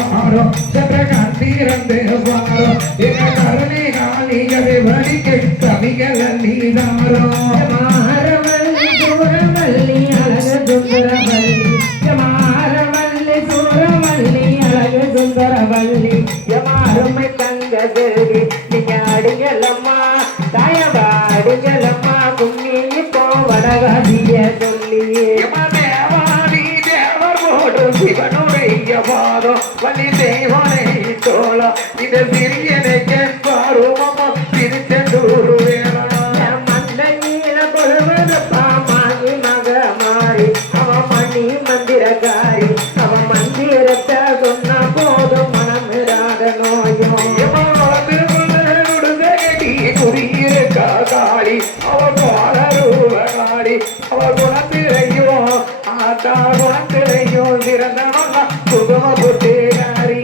வாரோ சந்திரகாந்திரந்து வாரோ என கருணை காலியதை வலிக்க கவிகள் நீதாரோ மாரவல்லி சூரவல்லி அழக சுந்தரவல்லி மாரவல்லி சூரவல்லி அழக சுந்தரவல்லி எமாருமை தங்க தேவி நீங்க அடிகளம்மா தாயபா அடிகளம்மா கும்மி இப்போ வடகாதிய சொல்லியே சிவனுடைய பாதம் வலி தேவனை தோளா இந்த சிறியனை கேட்பாருமா திருச்செந்தூர் வேளாண் மண்டையில கொழுவதப்பா மாகி மக மாறி அவன் மணி மந்திரக்காரி அவன் மந்திரத்தை சொன்ன போதும் மனமிராத நோயும் குறியிருக்கா காளி அவன் பாலரூபகாளி அவன் குணத்திரையோ ஆத்தா குணத்திரையோ சிறந்தவங்க சுகம பொட்டுகாரி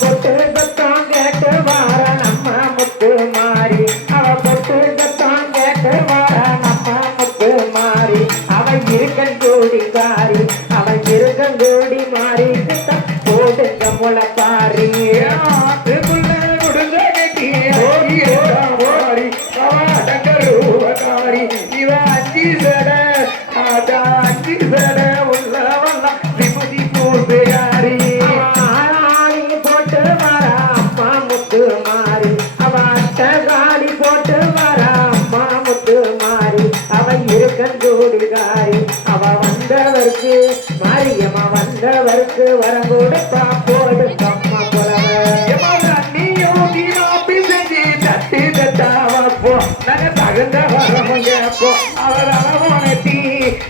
பொட்டு சத்தம் கேட்டு வார நம்ம முத்து மாறி அவ பொட்டு சத்தம் கேட்டு வார நம்ம முத்து மாறி அவன் இருக்கன் ஜோடிக்காரி அவன் இருக்கன் ஜோடி மாறி போட்டுங்க முளைப்பாரி இவ அஞ்சி சட அஞ்சி சட உள்ளவல்ல விபதி பூசையாரி ஆளாளி போட்டு வர அம்மா முத்து மாறி அவ அட்டகாளி போட்டு வர அம்மா முத்து மாறி அவ இருக்கன் ஜோடிகாரி அவ வந்தவருக்கு மாரியம்மா வந்தவருக்கு வரம் கொடுப்பா போடு அம்மா புலவ தகுந்த வரமுயப்போ அவர் அவனத்தி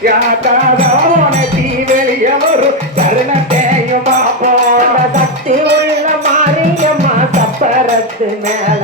யாத்தாவனத்தி வெளிய ஒரு தருணத்தையும் பார்ப்போம் சக்தி உள்ள மாரியம்மா சப்பரத்து மேல